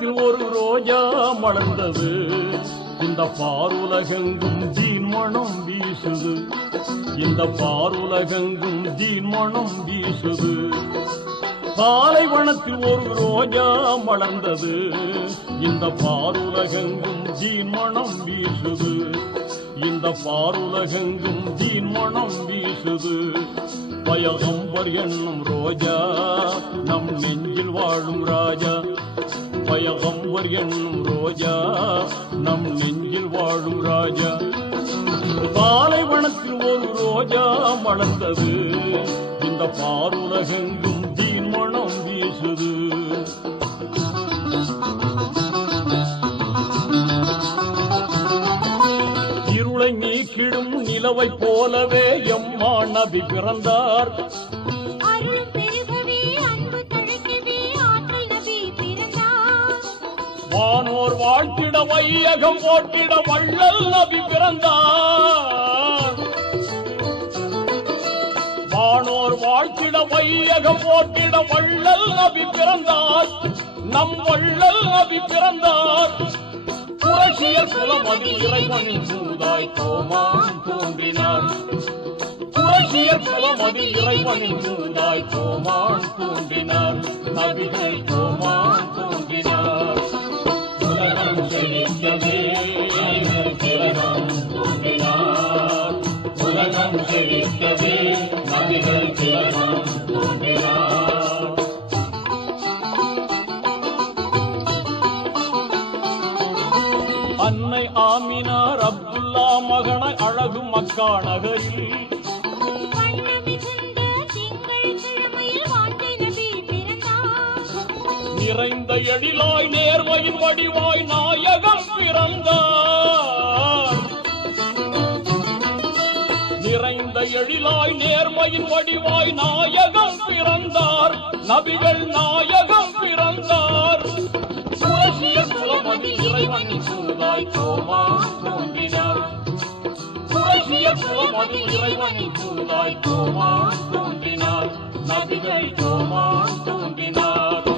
மனத்தில் ஒரு ரோஜா மலர்ந்தது. இந்த பாருலகெங்கும் தீன் மனம் வீசுது. இந்த பாருலகெங்கும் தீன் மனம் வீசுது. பாலைவனத்தில் ஒரு ரோஜா மலர்ந்தது. இந்த பாருலகெங்கும் தீன் மனம் வீசுது. இந்த பாருலகெங்கும் தீன் மனம் வீசுது. பயகம்பர் என்னும் ரோஜா நம் நெஞ்சில் வாழும் ராஜா. பயகம்பர் என்னும் ரோஜா நம் நெஞ்சில் வாழும் ராஜா. பாலைவனத்தில் ஒரு ரோஜா மலர்ந்தது. இந்த பாருலகெங்கும் தீன்மணம் வீசுது. இருளை நீக்கிடும் நிலவை போலவே எம்மா நபி பிறந்தார். வானோர் வாழ்த்திட வையகம் போட்டிட வள்ளல் நபி பிறந்தார். வானோர் வாழ்த்திட வையகம் போட்டிட வள்ளல் நபி பிறந்தார். நம் வள்ளல் நபி பிறந்தார். புரட்சியர் குலமதி இறைவனின் சூதாய் கோமான் தோன்றினார் புரட்சியர் குலமதி இறைவனின் சூதாய் கோமான் தோன்றினார் நபிகள் கோமான் தோன்றினார் ஆமினார் அப்துல்லா மகன அழகு மக்கா நகரில் நிறைந்த எழிலாய் நேர்மையின் வடிவாய் நாயகம் பிறந்தார். நிறைந்த எழிலாய் நேர்மையின் வடிவாய் நாயகம் பிறந்தார். நபிகள் நாயகம் பிறந்தார். புரட்சிய குலமதி இறைவனின் தூய்மையாய் தோமா தோன்றினார் தோன்றிய தோமதி இறைவன் தூதாய் தோமா தோன்றினார் நதிகள் தோமா தோன்றினார்